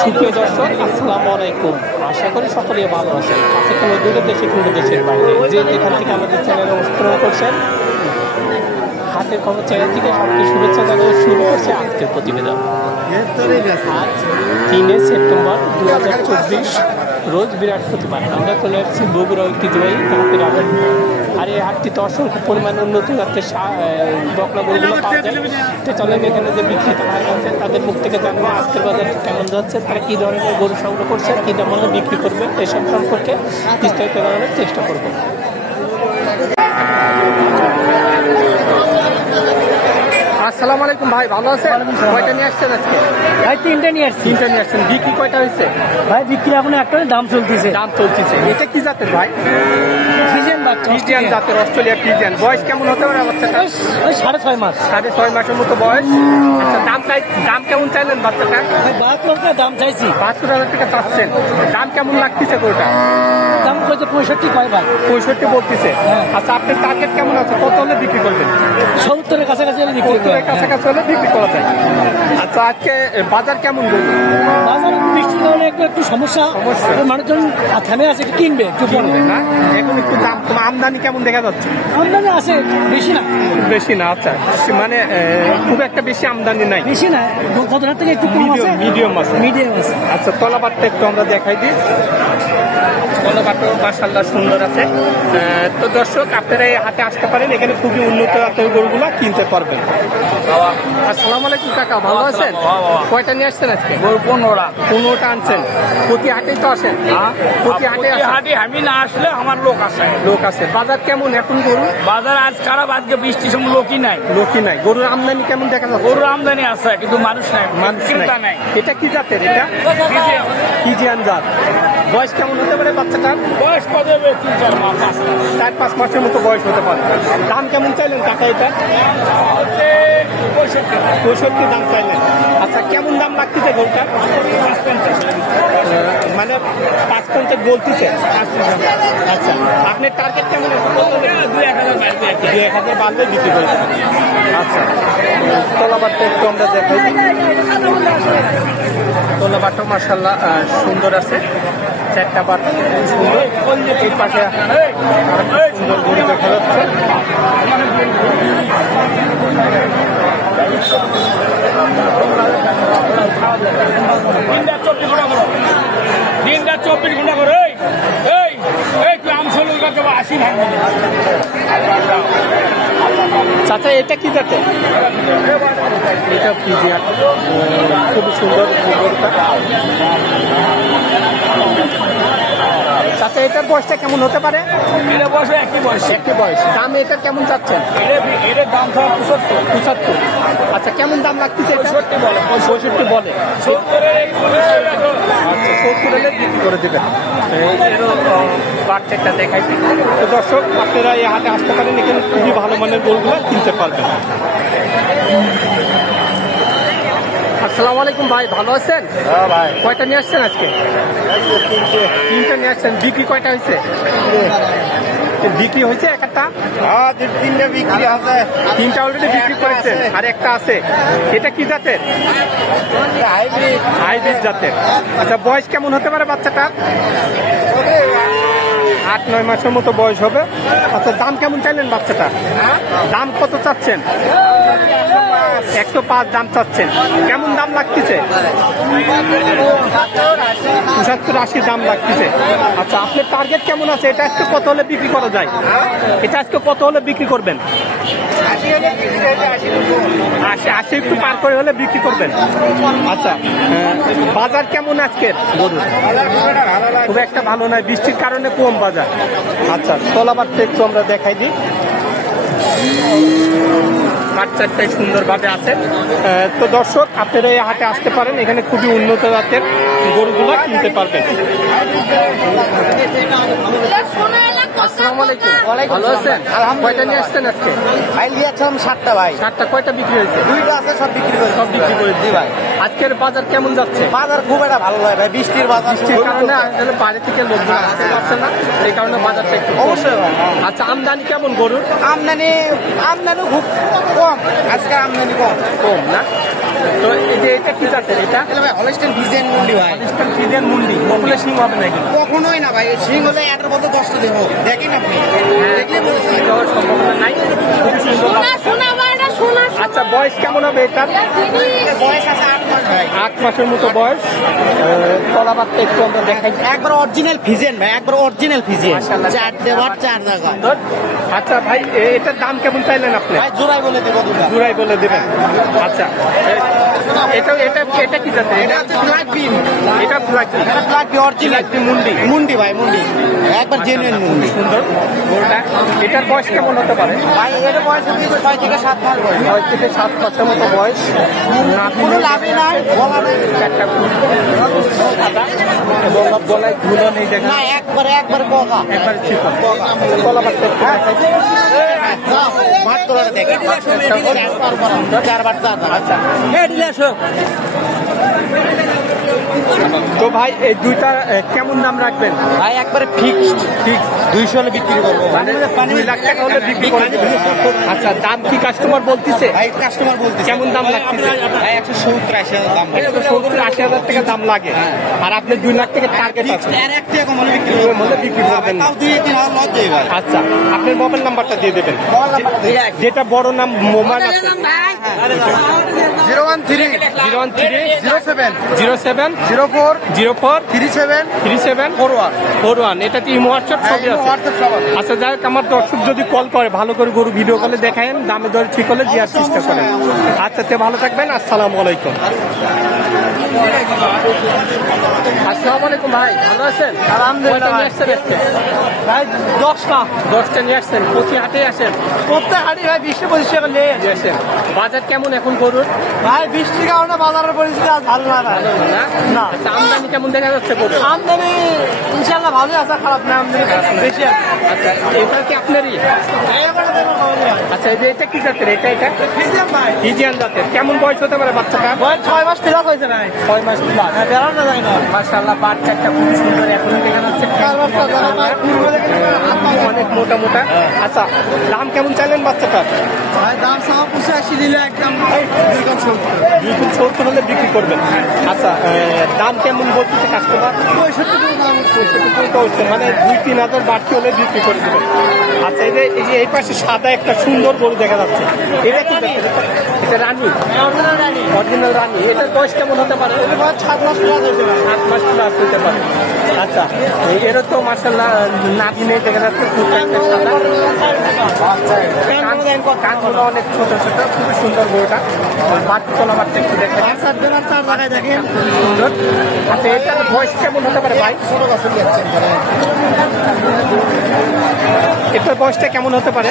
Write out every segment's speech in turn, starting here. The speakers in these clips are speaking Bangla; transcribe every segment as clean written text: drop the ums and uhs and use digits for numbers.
সুপ্রিয় দর্শক, আসসালামু আলাইকুম। আশা করি সকলেই ভালো আছেন। কাছে কোনো দূরের দেশে কোনো দেশের বাইরে যে এখান থেকে আমাদের চ্যানেলে অনুসরণ করছেন, হাতের খবর চ্যানেল থেকে সবকে শুভেচ্ছা জানিয়ে শুরু করছে আজকের প্রতিবেদন। আজ 3 সেপ্টেম্বর 2024 রোজ বৃহস্পতিবার। আমরা চলে আসছি বগুড়া ঐতিহ্যবাহী হাটের হাট। আর এই হাটটিতে অসংখ্য পরিমাণ উন্নত জাতের বকনা গরুগুলো পাওয়া যায়। তো চলেন এখানে যে বিক্রেতা ভাই আছেন তাদের মুখ থেকে জানবো আজকের বাজার কেমন যাচ্ছে, তারা কী ধরনের গরু সংগ্রহ করছে, কী দামে বিক্রি করবে, এসব সম্পর্কে বিস্তারিত জানানোর চেষ্টা করবো। আসসালামু আলাইকুম ভাই, ভালো আছেন? কয়টা নিয়ে আসছেন আজকে? ভাই তিনটা নিয়ে আসছি। তিনটা নিয়ে আসছেন। বিক্রি কয়টা হয়েছে? ভাই বিক্রি এখন একটা দাম চলতেছে। এটা কি জাতের ভাই? ফ্রিজিয়ান বাচ্চা, ফ্রিজিয়ান জাতের, অস্ট্রেলিয়া ফ্রিজিয়ান। বয়স কেমন হতে পারে বাচ্চাটা? ওই 6.5 মাস। 6.5 মাসের মতো বয়স। আচ্ছা, দাম কেমন চাইলেন বাচ্চাটার? ভাই 72 টাকা দাম চাইছি। 72,000 টাকা চাচ্ছেন। দাম কেমন লাগতেছে গরুটা? দাম কত? 65 কয় ভাই? 65 বলতেছে। আচ্ছা, আপনার টার্গেট কেমন আছে? কত হলে বিক্রি করবেন? 70-এর কাছাকাছি হলে বিক্রি করব। 70-এর কাছাকাছি হলে বিক্রি করা যায়। আচ্ছা, আজকে বাজার কেমন গরু? বাজার বৃষ্টি কারণে একটু সমস্যা। মানুষজন থেমে আছে, একটু কিনবে একটু পরে না। এখন একটু দাম কম। আমদানি কেমন দেখা যাচ্ছে? আমদানি আছে, বেশি না। বেশি না। আচ্ছা, মানে খুব একটা বেশি আমদানি নাই। বেশি না, গতবার থেকে একটু কম আছে। মিডিয়াম আছে। আচ্ছা, তলাবারটা একটু আমরা দেখাই দিই। তলাবারটাও মাশাআল্লাহ সুন্দর আছে। তো দর্শক, আপনারা এই হাটে আসতে পারেন, এখানে খুবই উন্নত জাতের গরুগুলো কিনতে পারবেন। আসসালামু আলাইকুম কাকা, ভালো আছেন? কয়টা নিয়ে আসছেন আজকে? 15টা আনছেন। প্রতি হাটেই তো আসেন? প্রতি হাটে আমি না আসলে আমার লোক আছে। বাজার কেমন এখন গরু? বাজার আজ খারাপ, আজকে বৃষ্টির সময় লোকই নাই। গরুর আমদানি কেমন দেখা যাচ্ছে? গরুর আমদানি আছে কিন্তু মানুষ নাই। এটা কি জাতের? এটা ফ্রিজিয়ান জাত। বয়স কেমন হতে পারে বাচ্চাটার? বয়স কত হবে? 4-5 মাসের মতো বয়স হতে পারে। দাম কেমন চাইলেন কাকা এটা? 65 দাম চাইলেন। আচ্ছা, কেমন দাম লাগতেছে গরুটার? মানে 550 বলতেছে। আচ্ছা, আপনার টার্গেট কেমন আছে? 2-1000 বাড়লে বিক্রি করে দেবেন। আচ্ছা, তলাবারটা একটু আমরা দেখাই। তলাবারটা মাশাআল্লাহ সুন্দর আছে। 4টা বাট সুন্দর। এই পাশে সুন্দর গরু দেখা যাচ্ছে। দিনটা 24 ঘন্টা করে। চাচা, এটা কি জাতে? এটা ফ্রিজিয়ান, খুবই সুন্দর গরুটা। চাচা, এটার বয়সটা কেমন হতে পারে? এটা বয়স একই বয়স। দাম এটা কেমন চাচ্ছেন? এটার দাম 75। আচ্ছা, কেমন দাম লাগতেছে? 65 বলে। 65 বলে। আচ্ছা, 70 হলে বিক্রি করে দেবেন। বাচ্চাটা দেখাই। তো দর্শক, আপনারা এই হাটে আসতে পারেন, এখানে খুবই ভালো মানের গরুগুলো কিনতে পারবেন। আসসালামু আলাইকুম ভাই, ভালো আছেন? হ্যাঁ ভাই। কয়টা নিয়ে আসছেন আজকে? 3টা নিয়ে আসছেন। বিক্রি কয়টা হয়েছে? বিক্রি হয়েছে একটা? 3টা বিক্রি আছে। 3টা অলরেডি বিক্রি করেছেন, আর একটা আছে। এটা কি জাতের? হাইব্রিড জাতের। আচ্ছা, বয়স কেমন হতে পারে বাচ্চাটা? 8-9 মাসের মতো বয়স হবে। আচ্ছা, দাম কেমন চাইলেন বাচ্চাটা? দাম কত চাচ্ছেন? 105 দাম চাচ্ছেন। কেমন দাম লাগতেছে? 75-80 দাম লাগতেছে। আচ্ছা, আপনার টার্গেট কেমন আছে? এটা আজকে কত হলে বিক্রি করা যায়? এটা আজকে কত হলে বিক্রি করবেন? 80 একটু পার করে হলে বিক্রি করবেন। আচ্ছা, বাজার কেমন আজকের গরুর? খুব একটা ভালো নয়, বৃষ্টির কারণে কম বাজার। আচ্ছা, তলাবারটা একটু আমরা দেখাই দিই। বাচ্চাটাই সুন্দরভাবে আছে। তো দর্শক, আপনারা এই হাটে আসতে পারেন, এখানে খুবই উন্নত জাতের গরুগুলো কিনতে পারবেন। আসসালামু আলাইকুম, ভালো আছেন? কয়টা নিয়ে আসছেন আজকে? ভাই নিয়েছিলাম 7টা ভাই। 7টা। কয়টা বিক্রি হয়েছে? 2টা আছে, সব বিক্রি করে জি ভাই। আজকের বাজার কেমন যাচ্ছে? বাজার খুব একটা ভালো নয় ভাই, বৃষ্টির বাজার। বৃষ্টির কারণে আসলে বাইরে থেকে লোকজন আসতে পারছে না, এই কারণে বাজারটা একটু অবশ্যই ভাই। আচ্ছা, আমদানি কেমন গরুর? আমদানি খুব কম, আজকে আমদানি কম না? তো এই যে এটা কি জাতের এটা? ভাই হলস্টেইন ফ্রিজিয়ান মুন্ডি ভাই। ফ্রিজিয়ান মুন্ডি কখনো সিং হবে নাকি? কখনোই না ভাই, সিং হলে এটার মধ্যে 10টা দেব। দেখেন আপনি, দেখলে বলছেন দেওয়ার সম্ভাবনা নাই। খুব সুন্দর লাগছে। আচ্ছা বয়স কেমন হবে এটার? বয়স আছে 8 মাস ভাই। 8 মাসের মতো বয়স। তলাবারটা একটু আমরা দেখাই। একবার অরিজিনাল ফ্রিজিয়ান ভাই, একবার অরিজিনাল ফ্রিজিয়ান। মাশাআল্লাহ। 4 দেওয়ার 4 জায়গা। সুন্দর। আচ্ছা ভাই এটার দাম কেমন চাইলেন আপনি? ভাই জোড়াই বলে দেব দুটো। জোড়াই বলে দেবেন। আচ্ছা এটা এটা এটা কি জাতের? এটা হচ্ছে ব্ল্যাক বিন। এটা ফ্লাক্সি। এটা ব্ল্যাক বি অরিজিনাল মুন্ডি। মুন্ডি ভাই, মুন্ডি একবার জেনুইন মুন্ডি। সুন্দর গরুটা। এটার বয়স কেমন হতে পারে? ভাই এর বয়স হচ্ছে 6 থেকে 7 মাস বয়স। 6 থেকে 7 মাসের মতো বয়স। কোনো লাভই নাই, বলা নাই। একটা সাদা এবং গলায় ধুলো নেই দেখা না একবার বগা। একবার ঠিক তলাবারটা একটু দেখাই। মাঠ তোলাটা দেখেন। 4বার 4 আচ্ছা তো ভাই এই দুইটা কেমন দাম রাখবেন? ভাই একবারে ফিক্সড 200 হলে বিক্রি করবো। মানে 2 লাখ টাকা হলে বিক্রি করে দিবেন। আচ্ছা দাম কি কাস্টমার বলতেছে? ভাই কাস্টমার বলতে কেমন দাম লাগতেছে? ভাই 170-80 দাম ভাই। 70-80 টাকা দাম লাগে। আর আপনি 2 লাখ টাকা টার্গেট আছে। আর এক টাকা কম হলে বিক্রি কম হলে বিক্রি করবেন না। তাও 2-3 হাজার লস দেবে ভাই। আচ্ছা আপনার মোবাইল নাম্বারটা দিয়ে দেবেন। যেটা বড় নাম মোবাইল আছে 013 07 07 04 04 37 37 41 এটা কি হোয়াটসঅ্যাপ ছবি আছে? আচ্ছা যাই হোক আমার দর্শক যদি কল করে ভালো করে গরু ভিডিও কলে দেখায়েন, দামে দরে ঠিক হলে দেওয়ার চেষ্টা করেন। আচ্ছা তে ভালো থাকবেন। আসসালামু আলাইকুম। আসসালামু আলাইকুম ভাই, ভালো আছেন? আলহামদুলিল্লাহ কয়টা নিয়ে আসছেন আজকে? ভাই 10টা নিয়ে আসছেন। প্রতি হাটে আসেন? প্রত্যেক হাঁড়ি ভাই 20-25 টাকা নিয়ে নিয়ে আসেন। বাজার কেমন এখন গরুর? ভাই বৃষ্টির কারণে বাজারের পরিস্থিতি আজ ভালো না ভাই। ভালো না? না। আচ্ছা আমদানি কেমন দেখা যাচ্ছে গরু? আমদানি ইনশাল্লাহ ভালোই আছে, খারাপ না, আমদানি বেশি আছে। আচ্ছা এটা কি আপনারই? আচ্ছা এই যে এটা কি জাতের? এটা ভাই ফ্রিজিয়ান জাতের। কেমন বয়স হতে পারে বাচ্চাটা? বয়স 6 মাস প্লাস হয়েছে ভাই। 6 মাস প্লাস। বেড়ানো যায় না। মাশাআল্লাহ বাচ্চাটা খুব সুন্দর। এখন দেখা যাচ্ছে অনেক মোটা মোটা। আচ্ছা দাম কেমন চাইলেন বাচ্চাটার? ভাই দাম সব 85 দিলে একদম 270 হলে বিক্রি করবেন। আচ্ছা দাম কেমন বলতেছে কাস্টমার? 65 হচ্ছে, মানে 2-3 হাজার বাড়তি হলে বিক্রি করে দেবেন। আচ্ছা এই যে এই পাশে সাদা একটা সুন্দর গরু দেখা যাচ্ছে, এটা কি জাতের? এটা রানী, অরিজিনাল রানী। এটার বয়স কেমন হতে পারে? 7 মাস প্লাস হয়েছে ভাই। 8 মাস প্লাস হতে পারে। আচ্ছা এরও তো মাশাআল্লাহ নাভিনে দেখা যাচ্ছে খুব একটা সাদা, কানগুলো অনেক ছোট ছোট, খুবই সুন্দর গরুটা। বাড়তি তলাবারটা একটু দেখেন, দেখেন সুন্দর। আচ্ছা এটার বয়স কেমন হতে পারে ভাই? এটার বয়সটা কেমন হতে পারে?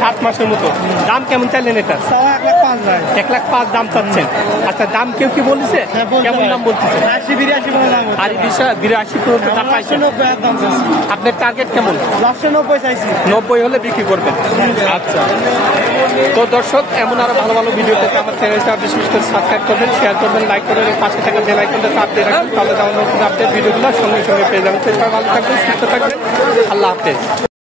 7 মাসের মতো। দাম কেমন চাইলেন এটা? 1,05,000 ভাই। 1,05,000 দাম চাচ্ছেন। আচ্ছা দাম কেউ কি বলছে? কেমন দাম বলতেছে? 80-82 করে দাম হচ্ছে। আর 82 পর্যন্ত দাম পাইছেন। 90 এর দাম চাইছি। আপনার টার্গেট কেমন? 90 চাইছি। 90 হলে বিক্রি করবেন। আচ্ছা তো দর্শক এমন আরো ভালো ভালো ভিডিও পেতে আমার চ্যানেলটা বিশেষ করে সাবস্ক্রাইব করবেন, শেয়ার করবেন, লাইক করবেন, এবং পাশে থাকা বেল আইকনটা চাপ দিয়ে রাখবেন। তাহলে যেমন নতুন আপডেট ভিডিওগুলো সঙ্গে সঙ্গে পেয়ে যাবেন। সবাই ভালো থাকবেন, সুস্থ থাকবেন। আল্লাহ হাফেজ।